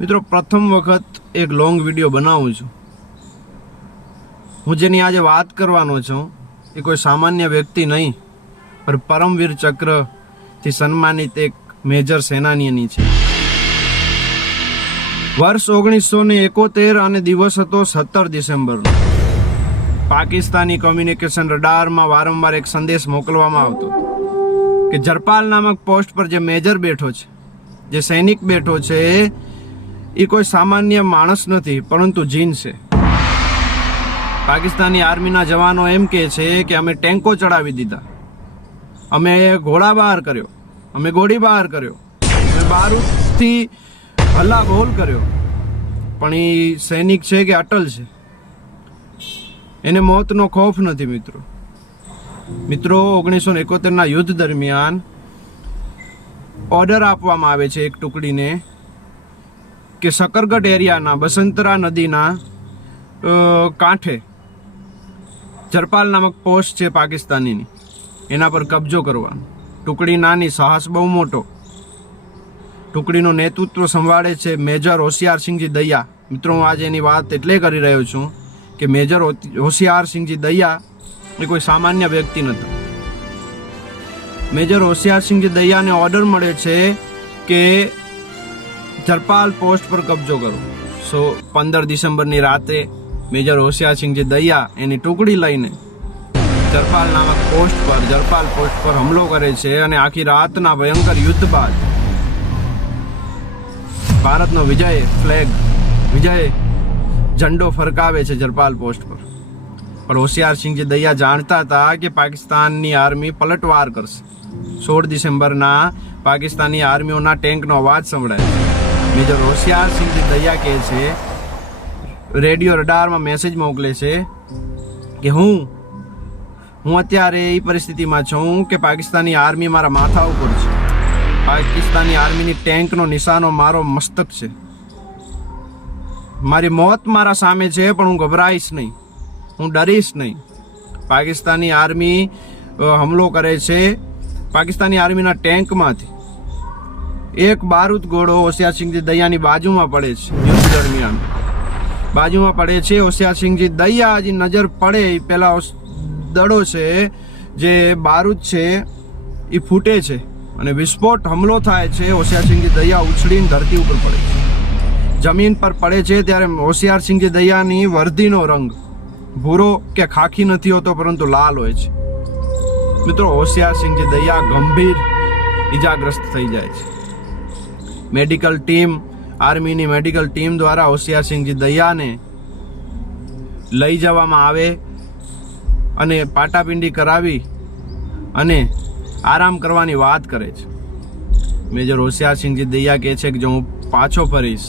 મિત્રો, પ્રથમ વખત એક લોંગ વીડિયો બનાવું છું. હું જેની આજે વાત કરવાનો છું, એ કોઈ સામાન્ય વ્યક્તિ નહીં, પણ પરમવીર ચક્રથી સન્માનિત એક મેજર સેનાનીની છે. વર્ષ ઓગણીસો ને એકોતેર અને દિવસ હતો સત્તર ડિસેમ્બરનો. પાકિસ્તાની કોમ્યુનિકેશન રડારમાં વારંવાર એક સંદેશ મોકલવામાં આવતો કે જરપાલ નામક પોસ્ટ પર જે મેજર બેઠો છે, જે સૈનિક બેઠો છે એ કોઈ સામાન્ય માણસ નથી, પરંતુ જીન છે. પાકિસ્તાની આર્મીના જવાનો એમ કહે છે કે અમે ટેન્કો ચડાવી દીધા. અમે ઘોડા બહાર કર્યો. અમે ગોળી બહાર કર્યો. અમે બારૂદથી હલ્લા બોલ કર્યો. પણ એ સૈનિક છે કે અટલ છે? એને મોતનો ખોફ નથી, મિત્રો. મિત્રો, ઓગણીસો એકોતેરના યુદ્ધ દરમિયાન ઓર્ડર આપવામાં આવે છે એક ટુકડીને. કે શકરગઢ એરિયાના બસંતરા નદીના કાંઠે જરપાલ નામક પોસ્ટ છે પાકિસ્તાનીની. એના પર કબજો કરવાનો. ટુકડી નાની, સાહસ બહુ મોટો. ટુકડીનું નેતૃત્વ સંભાળે છે મેજર હોશિયારસિંહજી દયા. મિત્રો, હું આજે એની વાત એટલે કરી રહ્યો છું કે મેજર હોશિયારસિંહજી દયા એ કોઈ સામાન્ય વ્યક્તિ નથી. મેજર હોશિયારસિંહજી દયાને ઓર્ડર મળે છે કે જરપાલ પોસ્ટ પર કબજો કરો. સો, પંદર ડિસેમ્બરની રાતે મેજર હોશિયારસિંહજી દયા એની ટુકડી લઈને જરપાલ નામક પોસ્ટ પર, જરપાલ પોસ્ટ પર હુમલો કરે છે અને આખી રાતના ભયંકર યુદ્ધ બાદ ભારતનો વિજય ફ્લેગ, વિજય ઝંડો ફરકાવે છે જરપાલ પોસ્ટ પર. પણ હોશિયારસિંહજી દયા જાણતા હતા કે પાકિસ્તાનની આર્મી પલટવાર કરશે. સોળ ડિસેમ્બરના પાકિસ્તાની આર્મીઓના ટેન્કનો અવાજ સંભળાય છે. મેજર હોશિયારસિંહજી દયા કહે છે, રેડિયો રડારમાં મેસેજ મોકલે છે કે હું હું અત્યારે એ પરિસ્થિતિમાં છું કે પાકિસ્તાની આર્મી મારા માથા ઉપર છે. પાકિસ્તાની આર્મીની ટેન્કનો નિશાનો મારો મસ્તક છે. મારી મોત મારા સામે છે, પણ હું ગભરાઈશ નહીં. હું ડરીશ નહીં. પાકિસ્તાની આર્મી હમલો કરે છે પાકિસ્તાની આર્મીના ટેન્કમાંથી. એક બારૂદ ઘોડો હોશિયારસિંહજી દયાની બાજુમાં પડે છે, યુદ્ધ દરમિયાન. બાજુમાં પડે છે હોશિયારસિંહજી દયા હજી નજર પડે, એ પહેલાં દડો છે, જે બારૂદ છે, એ ફૂટે છે અને વિસ્ફોટ હમલો થાય છે હોશિયારસિંહજી દયા ઉછળીને ધરતી ઉપર પડે છે. જમીન પર પડે છે ત્યારે હોશિયારસિંહજી દયાની વર્દીનો રંગ ભૂરો કે ખાખી નથી હોતો, પરંતુ લાલ હોય છે. મિત્રો હોશિયારસિંહજી દયા ગંભીર, ઈજાગ્રસ્ત થઈ જાય છે. મેડિકલ ટીમ, આર્મીની મેડિકલ ટીમ દ્વારા હોશિયારસિંહજી દયાને લઈ જવામાં આવે અને પાટાપિંડી કરાવી અને આરામ કરવાની વાત કરે છે. મેજર હોશિયારસિંહજી દયા કહે છે કે જો હું પાછો ફરીશ,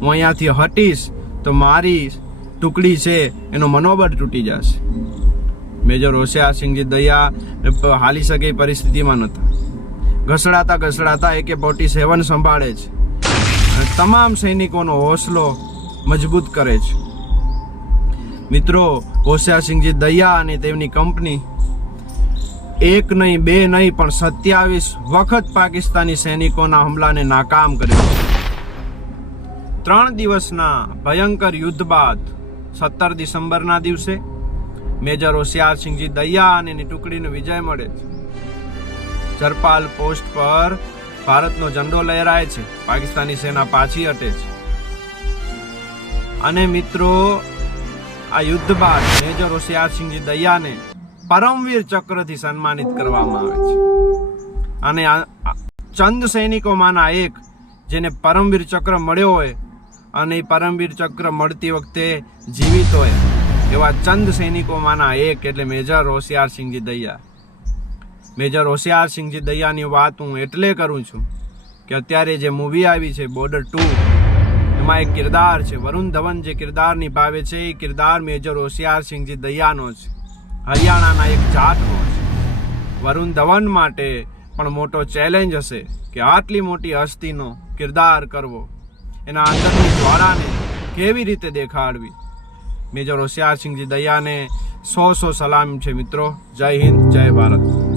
હું અહીંયાથી હટીશ, તો મારી ટુકડી છે, એનો મનોબળ તૂટી જશે. મેજર હોશિયારસિંહજી દયા હાલી શકે એ પરિસ્થિતિમાં નહોતા. ઘસડાતા ઘસડાતા એકે ફોર્ટી સેવન સંભાળે છે. અને તમામ સૈનિકોનો હોસલો મજબૂત કરે છે. મિત્રો હોશિયારસિંહજી દયા અને તેમની કંપની એક નહીં, બે નહીં, પણ સત્યાવીસ વખત પાકિસ્તાની સૈનિકોના હુમલાને નાકામ કર્યો ત્રણ દિવસના ભયંકર યુદ્ધ બાદ સત્તર ડિસેમ્બરના દિવસે મેજર હોશિયારસિંહજી દયા અને ટુકડીને વિજય મળે છે. ચરપાલ પોસ્ટ પર ભારતનો ઝંડો લહેરાય છે. પાકિસ્તાની સેના પાછી હટે છે. અને મિત્રો, આ યુદ્ધ બાદ મેજર હોશિયારસિંહજી દયાને પરમવીર ચક્રથી સન્માનિત કરવામાં આવે છે. અને ચંદ સૈનિકોમાંના એક જેને પરમવીર ચક્ર મળ્યો હોય અને એ પરમવીર ચક્ર મળતી વખતે જીવિત હોય એવા ચંદ સૈનિકોમાંના એક એટલે મેજર હોશિયારસિંહજી દયા. મેજર હોશિયારસિંહજી દયાની વાત હું એટલે કરું છું કે અત્યારે જે મૂવી આવી છે બોર્ડર ટુ એમાં એક કિરદાર છે, વરુણ ધવન જે કિરદાર નિભાવે છે, એ કિરદાર મેજર હોશિયારસિંહજી દયાનો છે. હરિયાણાના એક જાતનો છે. વરુણ ધવન માટે પણ મોટો ચેલેન્જ હશે કે આટલી મોટી હસ્તીનો કિરદાર કરવો. એના અંદરની જ્વાળાને કેવી રીતે દેખાડવી? મેજર હોશિયારસિંહજી દયાને સો સો સલામ છે મિત્રો. જય હિન્દ, જય ભારત.